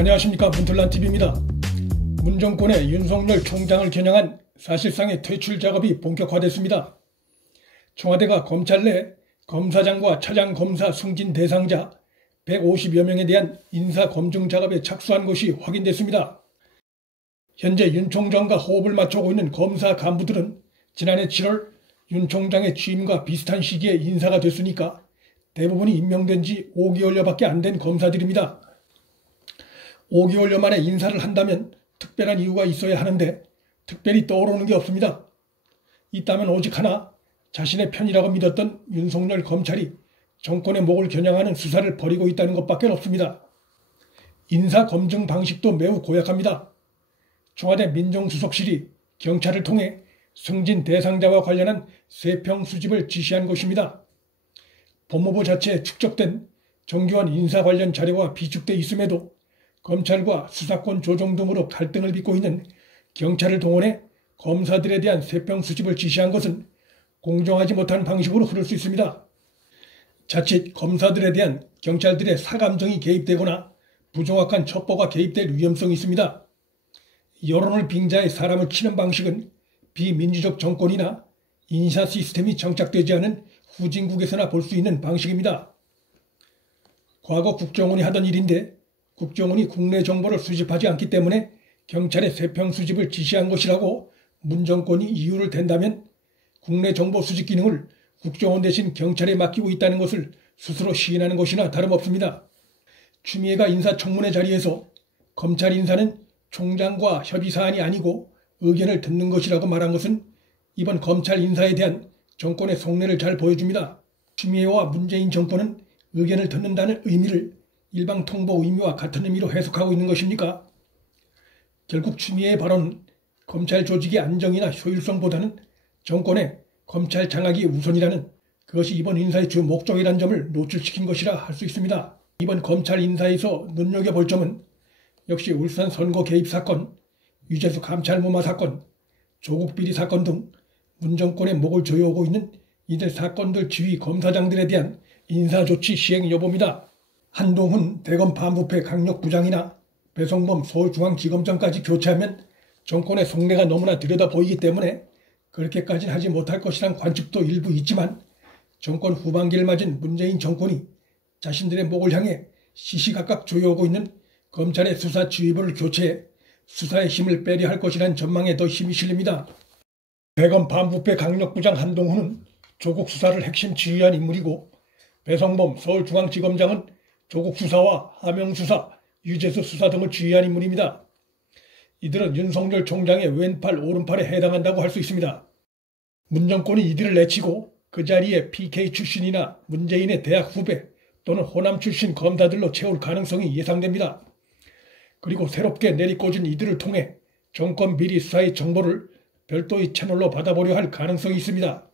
안녕하십니까, 문틀란TV입니다. 문 정권의 윤석열 총장을 겨냥한 사실상의 퇴출 작업이 본격화됐습니다. 청와대가 검찰 내 검사장과 차장검사 승진 대상자 150여 명에 대한 인사검증 작업에 착수한 것이 확인됐습니다. 현재 윤 총장과 호흡을 맞추고 있는 검사 간부들은 지난해 7월 윤 총장의 취임과 비슷한 시기에 인사가 됐으니까 대부분이 임명된 지 5개월여밖에 안 된 검사들입니다. 5개월여 만에 인사를 한다면 특별한 이유가 있어야 하는데 특별히 떠오르는 게 없습니다. 있다면 오직 하나, 자신의 편이라고 믿었던 윤석열 검찰이 정권의 목을 겨냥하는 수사를 벌이고 있다는 것밖에 없습니다. 인사 검증 방식도 매우 고약합니다. 청와대 민정수석실이 경찰을 통해 승진 대상자와 관련한 세평 수집을 지시한 것입니다. 법무부 자체에 축적된 정교한 인사 관련 자료가 비축돼 있음에도 검찰과 수사권 조정 등으로 갈등을 빚고 있는 경찰을 동원해 검사들에 대한 세평 수집을 지시한 것은 공정하지 못한 방식으로 흐를 수 있습니다. 자칫 검사들에 대한 경찰들의 사감정이 개입되거나 부정확한 첩보가 개입될 위험성이 있습니다. 여론을 빙자해 사람을 치는 방식은 비민주적 정권이나 인사 시스템이 정착되지 않은 후진국에서나 볼 수 있는 방식입니다. 과거 국정원이 하던 일인데 국정원이 국내 정보를 수집하지 않기 때문에 경찰의 세평 수집을 지시한 것이라고 문 정권이 이유를 댄다면 국내 정보 수집 기능을 국정원 대신 경찰에 맡기고 있다는 것을 스스로 시인하는 것이나 다름없습니다. 추미애가 인사청문회 자리에서 검찰 인사는 총장과 협의사안이 아니고 의견을 듣는 것이라고 말한 것은 이번 검찰 인사에 대한 정권의 속내를 잘 보여줍니다. 추미애와 문재인 정권은 의견을 듣는다는 의미를 일방통보 의미와 같은 의미로 해석하고 있는 것입니까? 결국 추미애의 발언은 검찰 조직의 안정이나 효율성보다는 정권의 검찰 장악이 우선이라는, 그것이 이번 인사의 주 목적이라는 점을 노출시킨 것이라 할 수 있습니다. 이번 검찰 인사에서 눈여겨볼 점은 역시 울산 선거 개입 사건, 유재수 감찰무마 사건, 조국 비리 사건 등 문 정권의 목을 조여오고 있는 이들 사건들 지휘 검사장들에 대한 인사조치 시행 여부입니다. 한동훈 대검 반부패 강력부장이나 배성범 서울중앙지검장까지 교체하면 정권의 속내가 너무나 들여다 보이기 때문에 그렇게까지는 하지 못할 것이란 관측도 일부 있지만, 정권 후반기를 맞은 문재인 정권이 자신들의 목을 향해 시시각각 조여오고 있는 검찰의 수사 지휘부를 교체해 수사의 힘을 빼려 할 것이라는 전망에 더 힘이 실립니다. 대검 반부패 강력부장 한동훈은 조국 수사를 핵심 지휘한 인물이고, 배성범 서울중앙지검장은 조국 수사와 하명 수사, 유재수 수사 등을 지휘한 인물입니다. 이들은 윤석열 총장의 왼팔 오른팔에 해당한다고 할 수 있습니다. 문 정권이 이들을 내치고 그 자리에 PK 출신이나 문재인의 대학 후배 또는 호남 출신 검사들로 채울 가능성이 예상됩니다. 그리고 새롭게 내리꽂은 이들을 통해 정권 비리 수사의 정보를 별도의 채널로 받아보려 할 가능성이 있습니다.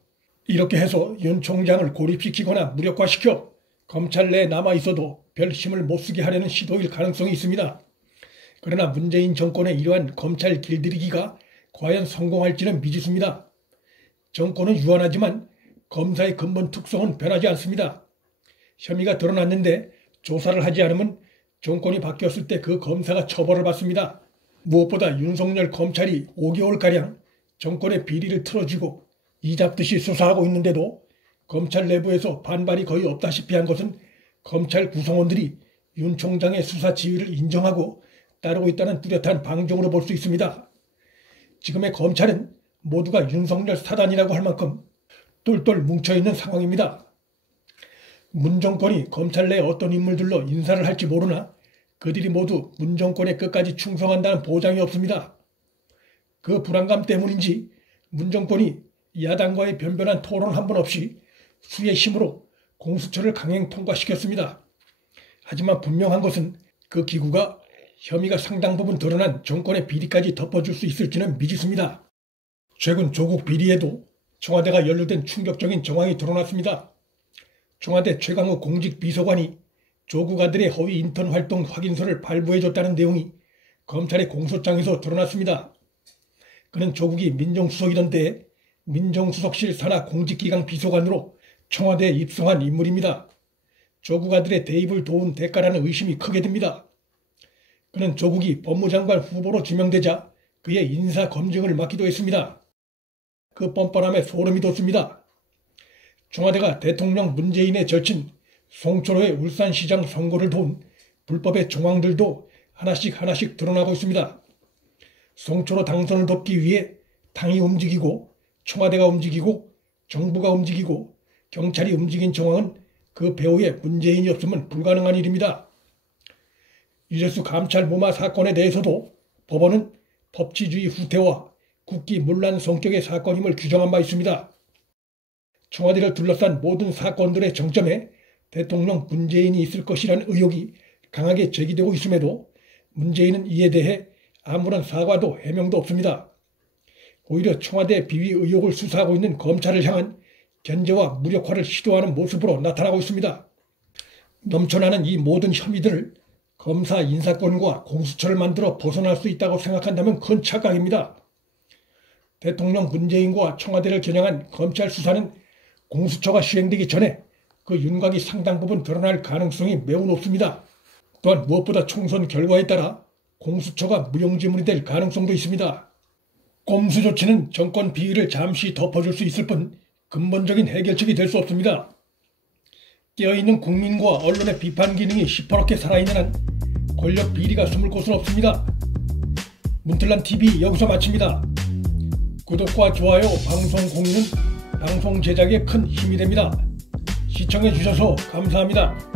이렇게 해서 윤 총장을 고립시키거나 무력화시켜 검찰 내에 남아있어도 별 힘을 못쓰게 하려는 시도일 가능성이 있습니다. 그러나 문재인 정권의 이러한 검찰 길들이기가 과연 성공할지는 미지수입니다. 정권은 유한하지만 검사의 근본 특성은 변하지 않습니다. 혐의가 드러났는데 조사를 하지 않으면 정권이 바뀌었을 때 그 검사가 처벌을 받습니다. 무엇보다 윤석열 검찰이 5개월가량 정권의 비리를 틀어쥐고 이잡듯이 수사하고 있는데도 검찰 내부에서 반발이 거의 없다시피 한 것은 검찰 구성원들이 윤 총장의 수사 지휘를 인정하고 따르고 있다는 뚜렷한 방증으로 볼 수 있습니다. 지금의 검찰은 모두가 윤석열 사단이라고 할 만큼 똘똘 뭉쳐있는 상황입니다. 문 정권이 검찰 내 어떤 인물들로 인사를 할지 모르나 그들이 모두 문 정권에 끝까지 충성한다는 보장이 없습니다. 그 불안감 때문인지 문 정권이 야당과의 변변한 토론 한 번 없이 수의 힘으로 공수처를 강행 통과시켰습니다. 하지만 분명한 것은 그 기구가 혐의가 상당 부분 드러난 정권의 비리까지 덮어줄 수 있을지는 미지수입니다. 최근 조국 비리에도 청와대가 연루된 충격적인 정황이 드러났습니다. 청와대 최강욱 공직비서관이 조국 아들의 허위 인턴 활동 확인서를 발부해줬다는 내용이 검찰의 공소장에서 드러났습니다. 그는 조국이 민정수석이던 때에 민정수석실 산하 공직기강 비서관으로 청와대에 입성한 인물입니다. 조국 아들의 대입을 도운 대가라는 의심이 크게 듭니다. 그는 조국이 법무장관 후보로 지명되자 그의 인사 검증을 맡기도 했습니다. 그 뻔뻔함에 소름이 돋습니다. 청와대가 대통령 문재인에 절친 송철호의 울산시장 선거를 도운 불법의 정황들도 하나씩 드러나고 있습니다. 송철호 당선을 돕기 위해 당이 움직이고 청와대가 움직이고 정부가 움직이고 경찰이 움직인 정황은 그 배후에 문재인이 없으면 불가능한 일입니다. 유재수 감찰 무마 사건에 대해서도 법원은 법치주의 후퇴와 국기문란 성격의 사건임을 규정한 바 있습니다. 청와대를 둘러싼 모든 사건들의 정점에 대통령 문재인이 있을 것이라는 의혹이 강하게 제기되고 있음에도 문재인은 이에 대해 아무런 사과도 해명도 없습니다. 오히려 청와대 비위 의혹을 수사하고 있는 검찰을 향한 견제와 무력화를 시도하는 모습으로 나타나고 있습니다. 넘쳐나는 이 모든 혐의들을 검사 인사권과 공수처를 만들어 벗어날 수 있다고 생각한다면 큰 착각입니다. 대통령 문재인과 청와대를 겨냥한 검찰 수사는 공수처가 시행되기 전에 그 윤곽이 상당 부분 드러날 가능성이 매우 높습니다. 또한 무엇보다 총선 결과에 따라 공수처가 무용지물이 될 가능성도 있습니다. 꼼수 조치는 정권 비위를 잠시 덮어줄 수 있을 뿐 근본적인 해결책이 될 수 없습니다. 깨어있는 국민과 언론의 비판 기능이 시퍼렇게 살아있는 한 권력 비리가 숨을 곳은 없습니다. 문틀란TV 여기서 마칩니다. 구독과 좋아요, 방송 공유는 방송 제작에 큰 힘이 됩니다. 시청해주셔서 감사합니다.